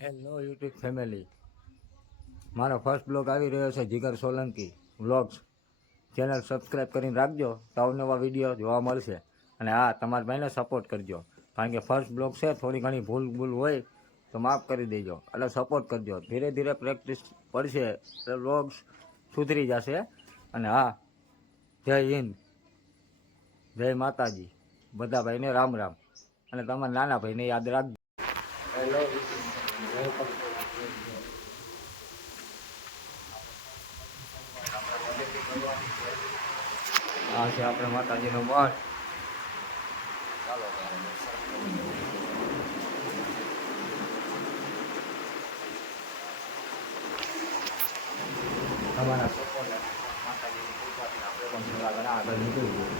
Hello YouTube family, મારો first blog આવી રહ્યો છે જીગર સોલંકી વ્લોગ્સ. ચેનલ સબસ્ક્રાઈબ કરીને રાખજો તો અવનવા વિડીયો જોવા મળશે. અને હા, તમારા ભાઈને સપોર્ટ કરજો, કારણ કે ફર્સ્ટ બ્લોગ છે, થોડી ઘણી ભૂલ હોય તો માફ કરી દેજો. એટલે સપોર્ટ કરજો. ધીરે ધીરે પ્રેક્ટિસ પડશે એટલે વ્લોગ્સ સુધરી જશે. અને હા, જય હિન્દ, જય માતાજી. બધા ભાઈને રામ રામ. અને તમારા નાના ભાઈને યાદ રાખજો. હેલો, આ છે આપણે માતાજીનો મઠ. ચાલો તમારા સપોર્ટ માતાજીની કૃપાથી આપણે પણ થોડા ઘણા આગળ નીકળી ગયું.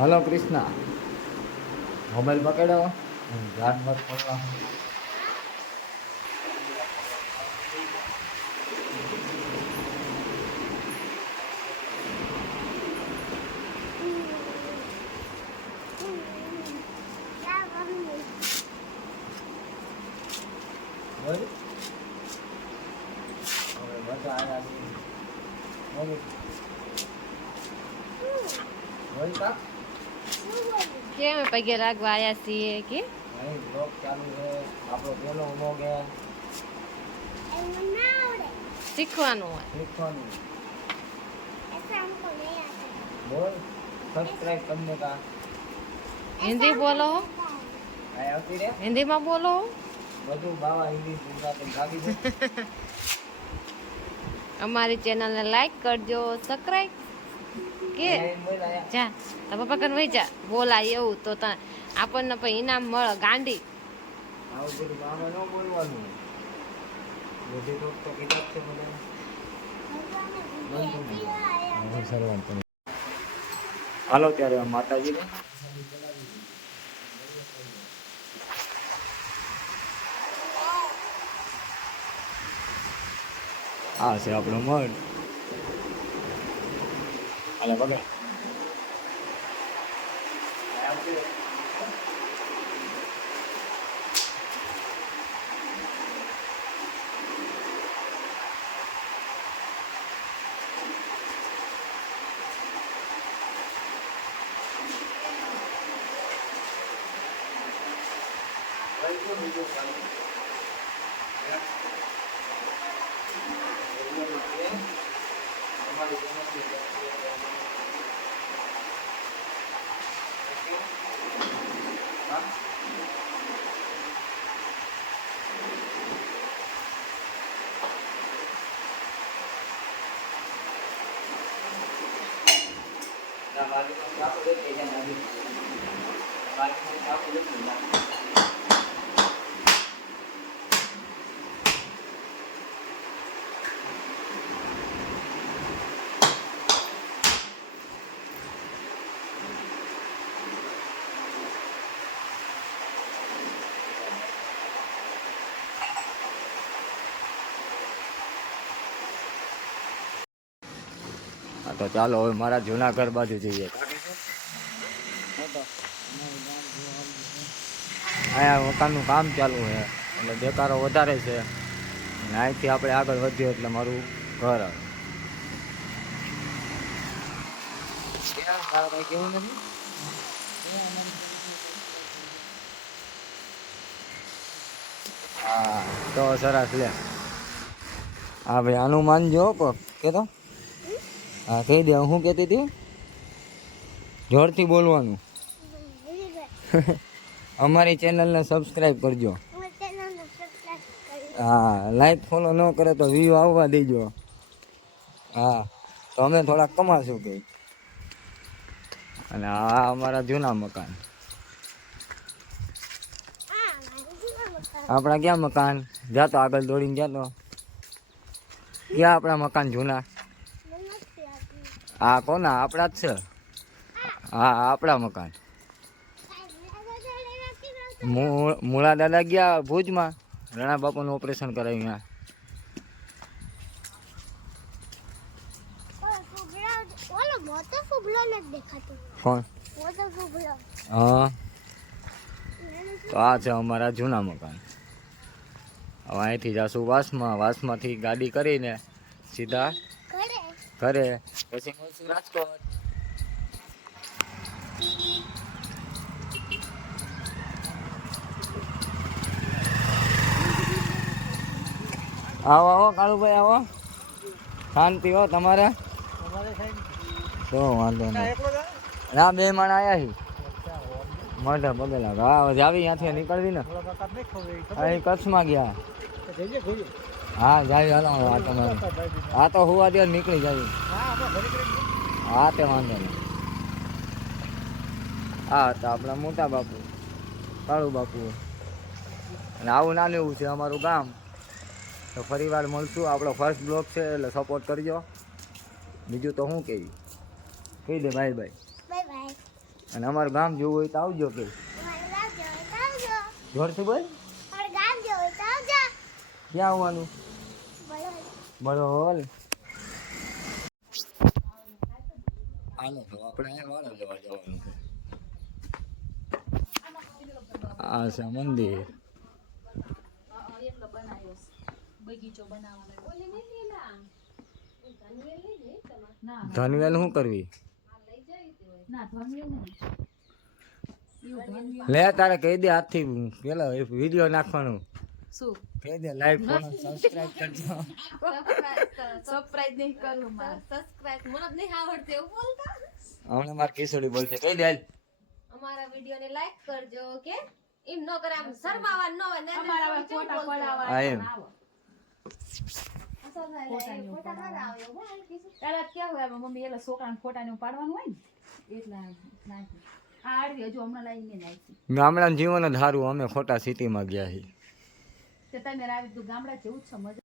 હલો કૃષ્ણા, મોબાઈલ પકડો, ધ્યાન મત પડવા. કેમ પગે લાગવા આવ્યા છીએ કે બ્લોગ ચાલુ છે આપણો પેલો બ્લોગ હે. શીખવાનું હોય શીખવાનું. બોલ સબસ્ક્રાઇબ કરને કા. હિન્દી બોલો, આ આવતી રે હિન્દીમાં બોલો. બધું બાવા ઇંગ્લિશ ગુજરાતી ગાડી દે. અમારી ચેનલને લાઈક કરજો, સબસ્ક્રાઇબ કે જા તારા પપ્પા કન વઈ જા. બોલાય એવું તો આપણને પછી ઇનામ મળે. ગાંડી આવું બધું બાવા ન બોલવાનું. બધી તો કિતાબ છે મને. હાલો ત્યારે માતાજીને આ છે આપણો મઠ. હાલે બગા તો ચાલો હવે મારા જૂના ઘર બાજુ જઈએ. અહીંયા મકાનનું કામ ચાલુ છે એટલે દેકારો વધારે છે. અને અહીંથી આપણે આગળ વધીએ એટલે મારું ઘર આવે. કેવું નથી? હા તો સરસ લે. હા ભાઈ આનું માનજો કો કે તો. હા કહી દે. હું કહેતી હતી જોરથી બોલવાનું. અમારી ચેનલને સબસ્ક્રાઈબ કરજો. હા, લાઈક ફોલો ન કરે તો વ્યૂ આવવા દેજો. હા તો અમે થોડાક કમાશું કે. અને આ અમારા જૂના મકાન. આપણા ક્યાં મકાન? જાતો આગળ દોડીને જાતો. ક્યાં આપણા મકાન જૂના? હા કોના? આપણા જ છે. હા આપણા મકાન. મૂળા દાદા ગયા ભુજમાં રણા બાપુનું ઓપરેશન કરાવ્યું. કોણ? હા તો આ છે અમારા જૂના મકાન. હવે અહીંથી જાશું વાસમાંથી ગાડી કરીને સીધા ઘરે, પછી મળશું રાજકોટ. આવો આવો કાળુભાઈ આવો, શાંતિ હો તમારે? તો વાંધો નહીં. ના બે માણ આયા છે મોઢા બગેલા. હા જાવી ત્યાંથી નીકળવી ને, અહીં કચ્છમાં ગયા. હા જાય હાલો આ તમારે. હા તો હું આજે નીકળી જાય. હા તે વાંધો નહીં. હા તો આપણા મોટા બાપુ કાળુ બાપુ. અને આવું નાનું એવું છે અમારું ગામ. તો ફરી વાર મળશું. આપણો ફર્સ્ટ બ્લોગ છે એટલે સપોર્ટ કરજો. બીજું તો શું કહી દે બાય બાય. અને અમારું ગામ જોવું હોય તો આવજો. કે જોરથી બોલ. ક્યાં આવવાનું? બરોબર. હાલો તો આપણે વાળા જવા જવાનું છે. આ છે મંદિર. ધનવેલ શું કરવી? લે તારે કહી દે હાથથી પેલા વિડીયો નાખવાનું. શું કહી દે લાઈક ફોલો સબસ્ક્રાઇબ કરજો. સબસ્ક્રાઇબ નહીં કરું મારે. સબસ્ક્રાઇબ મને નહીં આવડતું એવું બોલતા. હમણાં માર કિશોરી બોલશે. કહી દે અમારા વિડીયોને લાઈક કરજો. કે એમ ન કરે, આમ શરમાવા ન હોય ને અમારા ફોટા પડાવવા. હા એમ. મમ્મી એલા છોકરાના ફોટા ને પાડવાનું હોય ને એટલા નાખી. આ આડવી હજુ હમણાં લાવીને નાખી. ગામડાનું જીવન જ સારું. અમે ખોટા સિટીમાં ગયા છીએ. તે તમે આવી ગામડા જેવું જ છે મજા.